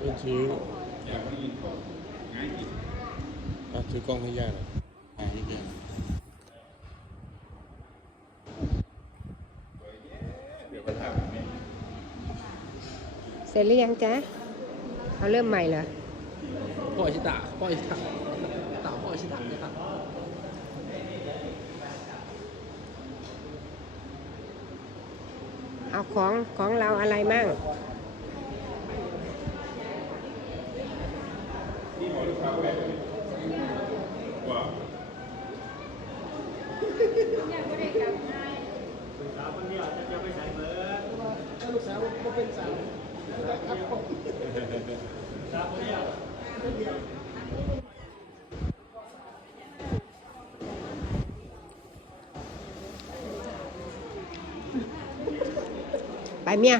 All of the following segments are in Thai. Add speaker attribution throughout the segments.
Speaker 1: เพื่อนซื้ออะซื้อกล้องให้ย่าหน่อยอ่าให้ย่า
Speaker 2: เสร็จหรือยังจ๊ะเอาเริ่มใหม่เหรอ
Speaker 3: พ่อชิตะพ่อชิตะต่าพ่อชิตะเนี่ยครับ
Speaker 2: เอาของของเราอะไรมั่ง ไปเมีย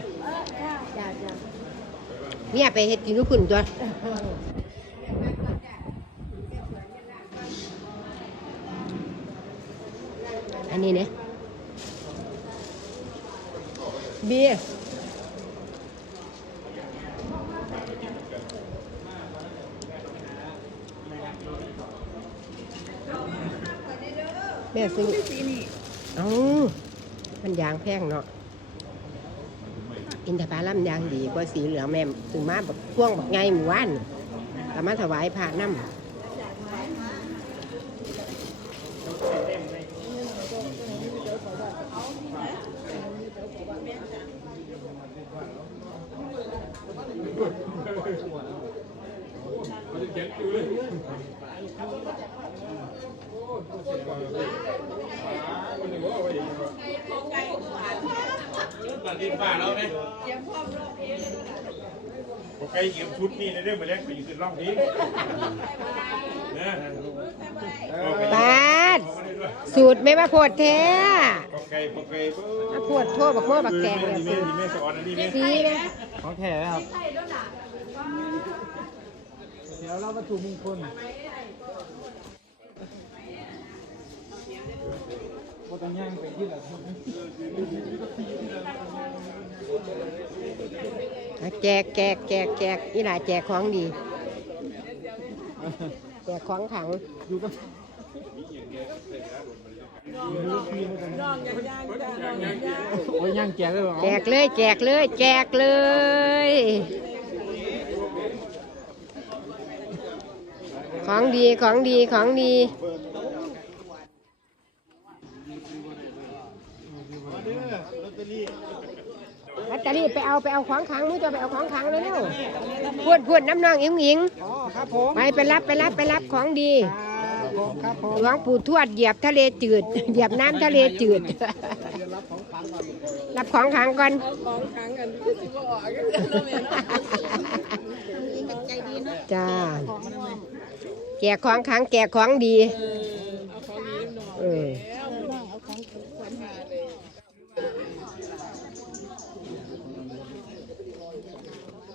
Speaker 2: เมียไปเฮ็ดกินลูกคุณตัว นนี้เนี่ยเบียร์แม่ซื้อเอ้ามันยางแพงเนาะอินทผลัมยางดีกว่าสีเหลืองแม่ถึงมาแบบพ่วงแบบไงหมู่ว่านก็มาถวายพระน้ำ
Speaker 1: ตัดดินป่าแล้วไหมโอเคเกี่ยวชุดนี่ในเรื่องมาแรกไปยืนร้องเพลงนะ
Speaker 2: ปาดสูตรไม่มาโพดแท้
Speaker 1: โอเคโอเค
Speaker 2: มาโพดโทษบักโม่บักแกง
Speaker 1: นี่
Speaker 2: เนี่ย
Speaker 1: แม่นี่แม่สอนอันนี้แม่
Speaker 2: สีเลย
Speaker 3: ของแท้นะครับเดี๋ยวเราวัตถุมงคล ต้องย่างไปที่ละ
Speaker 2: แจกแจกแจกแจกนี่หลาแจกของดี แจกของขัง
Speaker 3: อยู่กันโอ้ยย่างแจกเลย
Speaker 2: แจกเลยแจกเลยแจกเลยของดีของดีของดี ลอตเตอรี่ไปเอาไปเอาของขังนู้จะไปเอาของขังเลยเนาะพูดพูดน้ำนองอิงอิง
Speaker 3: อ๋อครับผม
Speaker 2: ไปไปรับไปรับไปรับของดี
Speaker 3: ครับผมครับผม
Speaker 2: หลวงปู่ทวดเหยียบทะเลจืด เหยียบน้ำทะเลจืด รับของขังก่อน
Speaker 4: ของขังกันคือสิบ่ออกก็คือเราแม่นใจดีเนาะ
Speaker 2: จ้าแกะของขังแกะของดี
Speaker 4: เอาขอ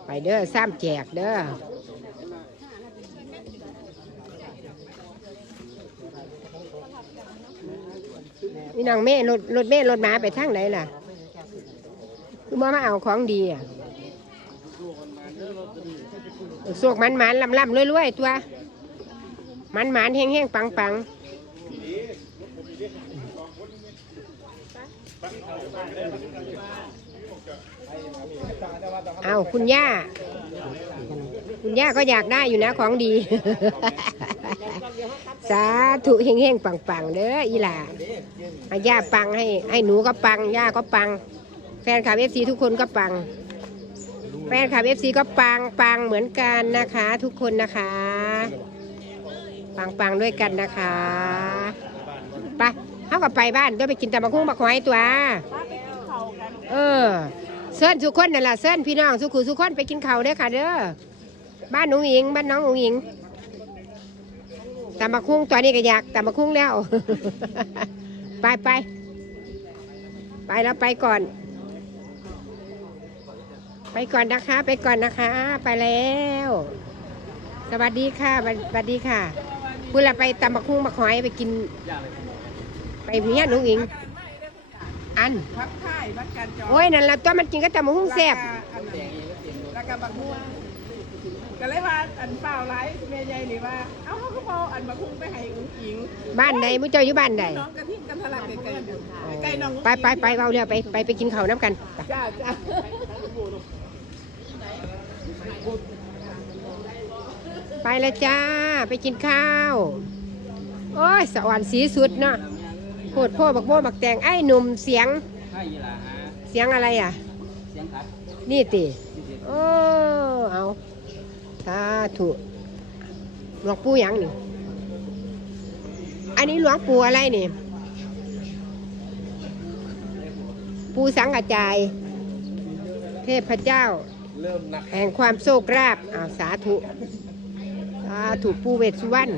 Speaker 2: ไปเด้อซ้ำแจกเด้อนี่น้องเม่รถรถเม่รถหมาไปทางไหนล่ะคือมามาเอาของดีอะสวกมันมันลำลำรวยๆตัว มันมันแห้งแห้งปังปัง เอาคุณย่า คุณย่าก็อยากได้อยู่นะของดี สาธุเฮงเฮงปังปังๆเด้ออีหล่าให้ย่าปังให้ให้หนูก็ปัง ย่าก็ปัง แฟนคลับเอฟซีทุกคนก็ปัง แฟนคลับเอฟซีก็ปังปังเหมือนกันนะคะ ทุกคนนะคะ ปังปังด้วยกันนะคะไปเขาก็ไปบ้านต้องไปกินตำบักหุ่งบักหอยตัว เออ เซิร์นทุกคนนั่นแหละเซิร์นพี่น้องสุขุสุกคนไปกินข้าวเด้อค่ะเด้อบ้านหนูหญิงบ้านน้องหนูหญิงตำบักหุ่งตัวนี้ก็อยากตำบักหุ่งแล้ว ไปไปไปแล้วไปก่อน ไปก่อนนะคะ ไปก่อนนะคะ ไปแล้ว สวัสดีค่ะสวัสดีค่ะพูดละไปตำบักหุ่งบักหอยไปกิน ไปเมียหนูหญิง อัน
Speaker 4: พักค่ายพักการจอ
Speaker 2: โอ้ยนั่นละตัวมันกินก็ตำบักหุ่งแซ่บ
Speaker 4: อันนั้นแล้วก็บักม่วงก็เลยว่าอันเปล่าไรแม่ใหญ่นี่ว่า เอ้าเขาก็บอกอันมาคุ้งไปให้อุ้งอิง
Speaker 2: บ้านใดมุ้เจ้าอยู่บ้านใด
Speaker 4: น้องกระทิ่งกันทะลักไกลๆกันใกล้ๆน้องอุ้ง
Speaker 2: ไป
Speaker 4: อิง
Speaker 2: ไปไปเอาเรือไปไปไปกินข้าวน้ำกันไป
Speaker 4: จ้าจ้า
Speaker 2: ไปแล้วจ้า ไปกินข้าว โอ้ยสวรรค์สีสุดเนาะ โคตรพ่อบักโบบักแตงไอ้หนุ่มเสียง
Speaker 3: ใช่ยีหลาฮะ
Speaker 2: เสียงอะไรอะ
Speaker 3: เสียงคัด
Speaker 2: นี่ติโอ้เอาสาธุหลวงปู่หยังนี่ อันนี้หลวงปู่อะไรนี่ ปู่สังกจาย เทพเจ้า
Speaker 3: เริ่มหนัก
Speaker 2: แห่งความโชคราบอ้าวสาธุ สาธุปู่เวสสุวรรณ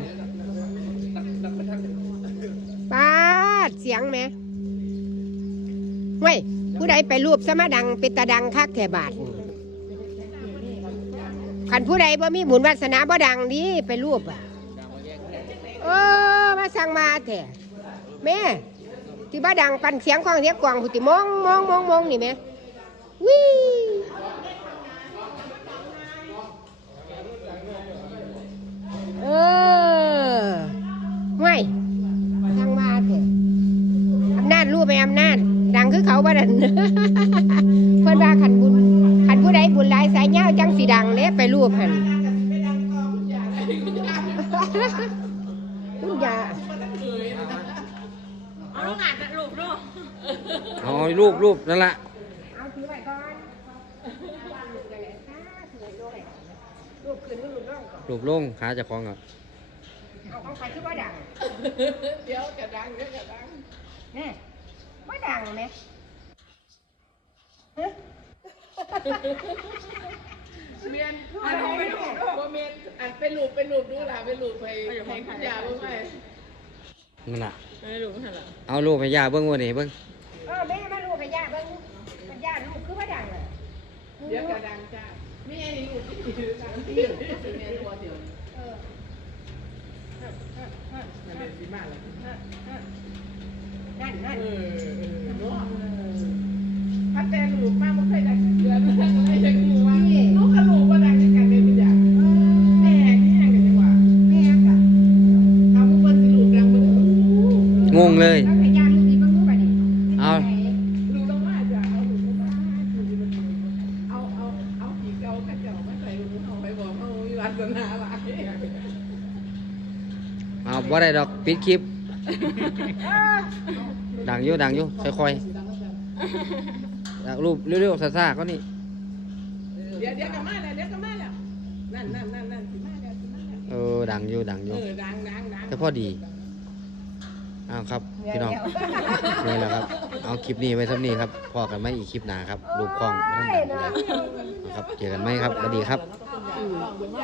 Speaker 2: ปาดเสียงไหมเว้ยผู้ใดไปรูปสมาดังเป็นตาดังคักแถบาทนี่ขันผู้ใดบ่มีบุญวาสนาบ่ดังดีไปรูปอะเออมาสั่งมาแท้แม่ที่บ้าดังปันเสียงควางเสียงกวางผู้ติมองมองมองมองนี่แม่วิเออห่วยสั่งมาแท้ อำนาจรู้ไหมอำนาจดังคือเขาบ่ดันเพิ่นว่าขันบุญขันผู้ใดบุญหลายสายเงาวจังสีดังเด้ไปรูปหันคุณยา
Speaker 4: เอาลูกหลานจะลูกลูก
Speaker 3: เอารูปรูปนั่นละ
Speaker 2: เอาถือไว้ก่อนรูปขึ้นรูปลงก่อน
Speaker 3: รูปลงขาเจะคล้าของอะ
Speaker 2: เอาของใครคือว่าดัง
Speaker 4: เดี๋ยวกระดังเดี๋ยวกระดัง
Speaker 2: แน่ ว่าดังไหม
Speaker 4: เมียนอันไปลูกบ่เมียนอันไปลูกไปลูกดูล่ะไปลูกไปให้คุณยาบ่ไป
Speaker 3: นั่นละ
Speaker 4: ไปลูกหั่นล่ะ
Speaker 3: เอารูปให้ย่าเบิ้งวันนี้เบิ้ง
Speaker 2: เออแม่มาลูกกับย่าเบิ่งกับย่าลูกคือว่าดังอะ
Speaker 4: เดี๋ยวกระดังจ้ามีไอ้นี่ลูกที่ถือตามที่แม่ตัวเดียว
Speaker 2: เออ
Speaker 4: นั่นเป็นสิมาแล้ว
Speaker 2: นั่นนั่น
Speaker 4: เออเออเนาะพัดแต่ลูกมาบ่เคยได้เดือนอะไรจังหูว่าลูกกับลูกบ่ดังกันเป็นเป็นอย่างแม่นี่ยังกันจังว่า
Speaker 2: แม่กะ
Speaker 4: เอาผู้เพิ่นสิลูกดังบ่ได้
Speaker 3: งงเลย
Speaker 2: แล้วกับย่าลูกนี่เบิ่งรู้ป่ะนี่
Speaker 3: เอา
Speaker 4: ลูกต้องมาจ้ะเอาลูกต้องมาเอาเอาเอาผีเก่าก็เจ้ามาใส่ลูกเอาไปบอกเอามีวาสนาหลาย
Speaker 3: เอาบ่ได้ดอกปิดคลิป
Speaker 2: เออ
Speaker 3: ดังอยู่ดังอยู่ค่อยๆดังรูปเร็วๆซ่าๆก็นี่
Speaker 4: เดี๋ยวเดี๋ยวก็มาแล้วเดี๋ยวก็มาแล้วนั่นนั่นนั่นนั่นสิมาแล้วสิมาแล้ว
Speaker 3: เออดังอยู่ดังอ
Speaker 4: เอยู่อดังดังดัง
Speaker 3: แต่พอดีอ้าวครับพี่น้อง
Speaker 2: เดี๋ยว
Speaker 3: นี่แหละครับ เอาคลิปนี้ไว้สักนี้ครับพอกันไหมอีกคลิปหน้าครับรูปคล้องท่านดังอยู่แล้วนะครับเจอกันไหมครับสวัสดีครับ
Speaker 2: อืม